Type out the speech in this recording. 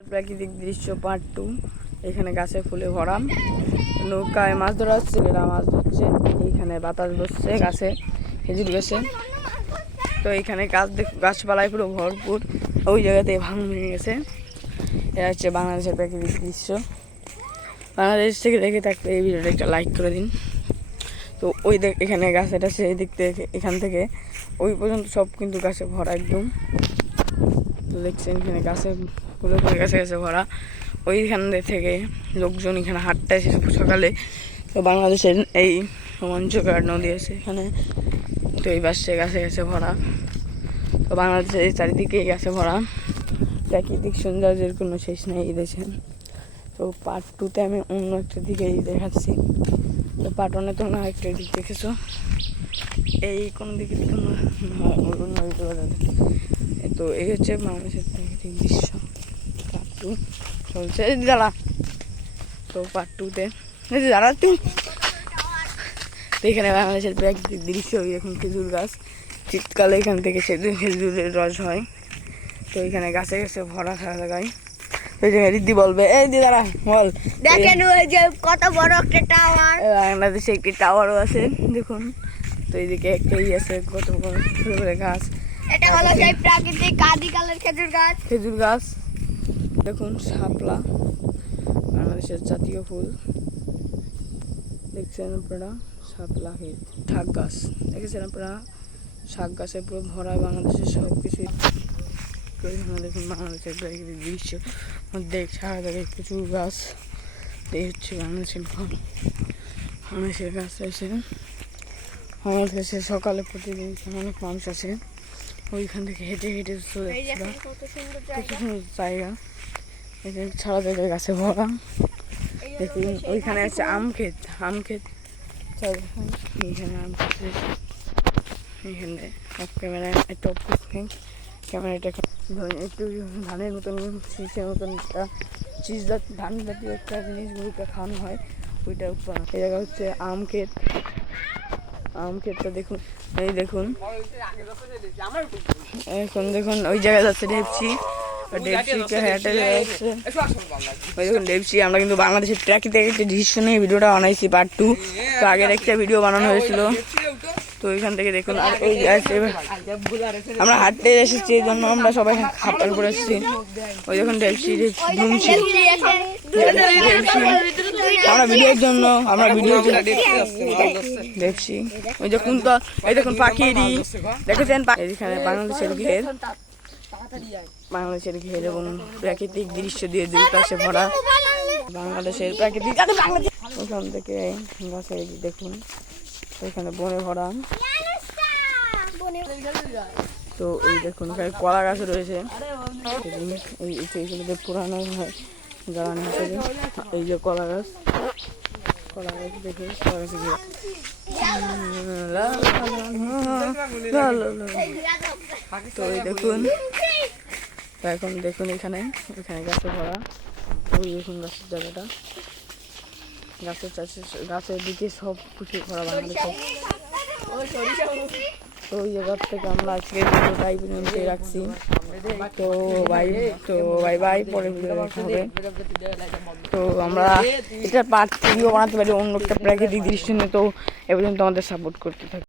প্রাকৃতিক দৃশ্য পার্ট 2। এখানে গাছে ফুলে ভরা, নৌকায় মাছ ধরা হচ্ছে, ছেলেরা মাছ ধরছে। এইখানে বাতাস বসছে গাছে, খেজুর গাছে। তো এইখানে গাছপালায় পুরো ভরপুর। ওই জায়গাতে ভাঙন ভেঙে গেছে। এটা হচ্ছে বাংলাদেশের প্রাকৃতিক দৃশ্য। বাংলাদেশ থেকে দেখে থাকলে এই ভিডিওটা একটা লাইক করে দিন। তো ওই এখানে গাছেটা সেই দিক থেকে, এখান থেকে ওই পর্যন্ত সব কিন্তু গাছে ভরা একদম। তো দেখছেন এখানে গাছে পুরো গাছে গাছে ভরা। ওইখান থেকে লোকজন এখানে হাঁটতে আসে সকালে। তো বাংলাদেশের এই রোমাঞ্চকর নদী আছে এখানে। তো এই পাশে গাছে গাছে ভরা। তো বাংলাদেশের এই চারিদিকেই গাছে ভরা, প্রাকৃতিক সৌন্দর্যের কোনো শেষ নেই এই দেশে। তো পার্ট 2-তে আমি অন্য একটা দিকেই দেখাচ্ছি। তো পার্ট 1-এ তোমরা একটা দিক দেখেছো, এই কোন দিকে তো এই হচ্ছে বাংলাদেশের প্রাকৃতিক দৃশ্য। পার্ট 2 চলছে দাঁড়া। তো পার্ট 2-তে দাঁড়া তুই। তো এখানে বাংলাদেশের প্রাকৃতিক দৃশ্য, এখন খেজুর গাছ, শীতকালে এখান থেকে খেজুরের রস হয়। তো এখানে গাছে গাছে ভরা থাকা জায়গায় রিদ্ধি বলবে, এই দি দাঁড়া বল। দেখেন ওই যে কত বড় একটা টাওয়ার, বাংলাদেশে একটি টাওয়ারও আছে দেখুন। তো এইদিকে একটাই আছে, কত বড় গাছ। এটা হলো সেই প্রাকৃতিক আদিকালের খেজুর গাছ। খেজুর গাছ দেখুন, শাপলা বাংলাদেশের জাতীয় ফুল দেখছেন আপনারা। শাপলা শাক গাছ দেখেছেন আপনারা, শাক গাছে পুরো ভরা বাংলাদেশের সব কিছু। দেখুন বাংলাদেশের প্রাকৃতিক দৃশ্য মধ্যে সারা জায়গায় প্রচুর গাছ। এই হচ্ছে বাংলাদেশের ফল। বাংলাদেশের গাছ আছে আমাদের দেশে। সকালে প্রতিদিন অনেক মানুষ আসে, ওইখান থেকে হেঁটে হেঁটে চলে যাচ্ছিল। কত সুন্দর জায়গা, সারা জায়গায় গাছে ভরা। দেখুন ওইখানে আছে আম ক্ষেত, এইখানে আম ক্ষেত। এইখানে ক্যামেরা একটা ক্যামেরাটা একটু ধানের মতন, শীষের মতন একটা ধান জাতীয় একটা জিনিসগুলোকে খাওয়ানো হয়, ওইটা উৎপাদন। এই জায়গা হচ্ছে আম ক্ষেত। আম ক্ষেতটা দেখুন, এই দেখুন এখন দেখুন ওই জায়গায় যাচ্ছে ডেপসি। ডেপসিকে হেঁটে যাচ্ছে ওই দেখুন ডেপসি। আমরা কিন্তু বাংলাদেশের প্রাকৃতিক একটা দৃশ্য নিয়ে ভিডিওটা বানাইছি পার্ট 2। তো আগের একটা ভিডিও বানানো হয়েছিল। তো ওইখান থেকে দেখুন, আর ওই আমরা হাঁটতে এসেছি, এই জন্য আমরা সবাই হাঁপার করে এসেছি। ওই দেখুন ডেপসি ঘুমছি আমরা ভিডিওর জন্য, দেখছি ওই দেখুন। তো এই দেখুন পাখিরই দেখেছেন, এখানে বাংলাদেশের ঘের, এবং প্রাকৃতিক দৃশ্য দিয়ে দুই পাশে ভরা বাংলাদেশের প্রাকৃতিক। ওখান থেকে গাছে দেখুন, এখানে বনে ভরা। তো এই দেখুন এখানে কলা গাছ রয়েছে, এইগুলো পুরানো হয় জ্বালানি হিসেবে। এই যে কলা গাছ দেখুন, কলা গাছ তো এই দেখুন। তো এখন দেখুন এখানে গাছে ভরা। ওই দেখুন গাছের জায়গাটা, গাছের দিকে সব কিছু ভরা বাংলাদেশে। তো ওই জায়গার থেকে আমরা আজকে ভিডিওটা এই পর্যন্ত রাখছি। তো বাই, পরে ভিডিও দেখা হবে। তো আমরা এটা পার্ট 3 বানাতে পারি অন্য একটা প্রাকৃতিক দৃশ্য নিয়ে। তো এ পর্যন্ত আমাদের সাপোর্ট করতে থাকি।